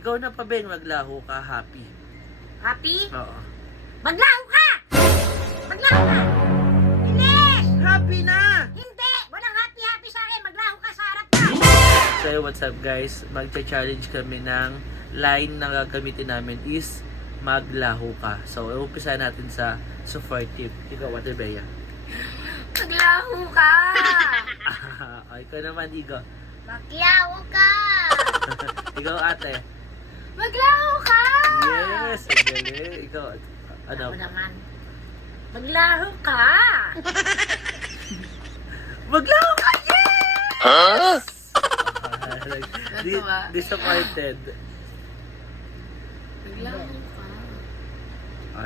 Ikaw na pa, Ben, maglaho ka, happy. Happy? Oo. Maglaho ka! Maglaho ka! Bilis! Happy na! Hindi! Walang happy sa akin! Maglaho ka sa harap ka! So, what's up guys? Magcha-challenge kami ng line na gagamitin namin is maglaho ka. So, umpisa natin sa supportive. Ikaw, Ate Bea. Maglaho ka! Ikaw naman, Igo. Maglaho ka! Ikaw, Ate. Maglaho ka! Yes! Ang galing. Ikaw, ano? Ako naman. Maglaho ka! Maglaho ka! Yes! Natuwa. Disappointed. Maglaho ka.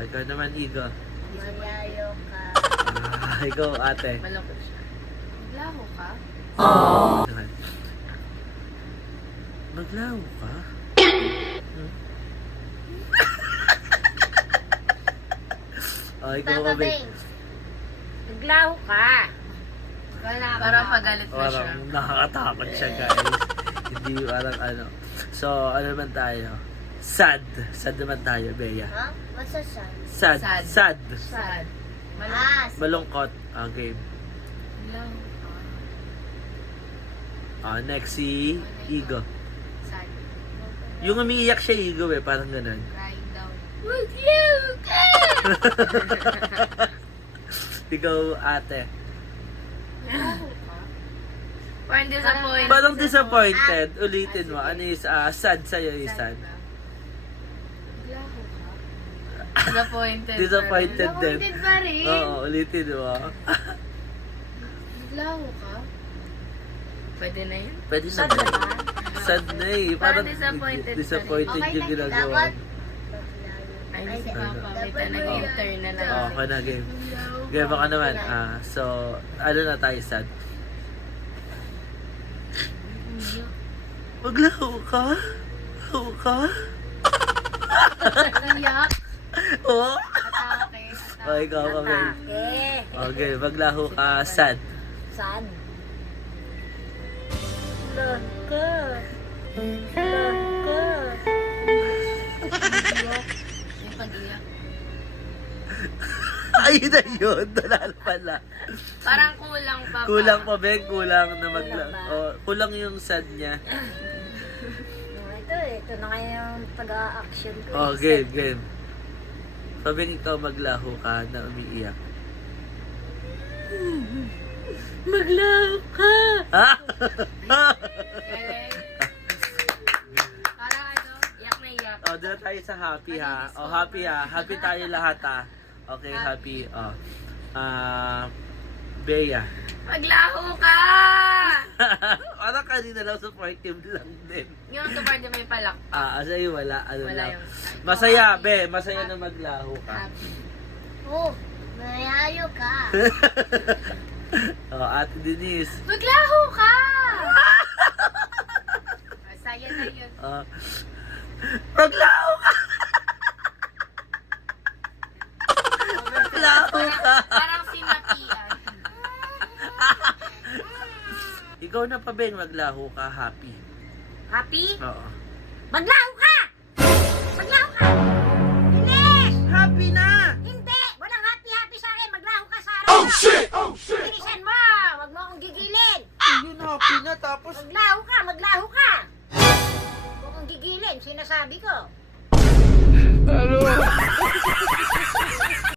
Ikaw naman, Igo. Malayo ka. Ikaw, Ate. Malungkot siya. Maglaho ka? Maglaho ka? Ikaw, Papa Bea. Beng. Maglaho ka! Wala ka. Parang pagalit na siya. Parang nakakatakot siya, guys. Hindi parang ano. So, ano naman tayo? Sad. Sad naman tayo, Bea. Ha? What's a sun? Sad. Sad. Sad. Sad. Malungkot. Game. Maglaho ka. Next si Igo. Sad. Yung umiiyak siya, Igo parang ganun. Crying down. Maglaho ka! Ikaw, Ate. Maglaho ka? Parang disappointed. Parang disappointed. Ulitin mo. Ano is sad sa'yo yung sad? Maglaho ka? Disappointed. Disappointed din. Disappointed pa rin. Oo, ulitin mo. Maglaho ka? Pwede na yun? Pwede na Sad ba? na ba? Sad na eh. Parang disappointed pa rin. disappointed Okay yung lang, ginagawa. dapat. Ay, si Ay, Papa. May dapat nag-intern na Oo, namin. ka na game. Game ka naman. So, ano na tayo sad? Maglaho ka? Maglaho ka? Nangyak. Oo. Atake. Ikaw ka, Ben. Atake. Okay, maglaho ka, sad. Saan? Laka. Laka. May pag-iyak. Ayun na yun. Dalal pala. Parang kulang pa. Kulang pa, Ben. Kulang na Kulang ba? kulang yung sad niya. Ito na nga yung taga-action ko. Game. Sabi ikaw maglaho ka na umiiyak. Maglaho ka! Ha? Galing. Parang ano, iyak na iyak. Doon na tayo sa happy ha. Happy ha. Happy tayo lahat ha. Okay, happy. Bea. Maglaho ka! Parang kanina lang supportive lang din. Yung tupad na may palak. Sa'yo wala. Ano Wala lang. yung side. Masaya, Be. Masaya na maglaho ka. Happy. Oh, malayo ka. Ate Denise. Maglaho ka! Masaya na yun. Maglaho ka! Maglaho ka! Parang sinapian. Ikaw na pa, Ben, maglaho ka, happy. Happy? Oo. Maglaho ka! Maglaho ka! Bilis! Happy na! Hindi! Walang happy sa akin! Maglaho ka sa harap ka! Oh shit! Bilisan mo! Huwag mo akong gigilin! Yun, happy na, tapos... Maglaho ka! Maglaho ka! Huwag kang gigilin! Sinasabi ko!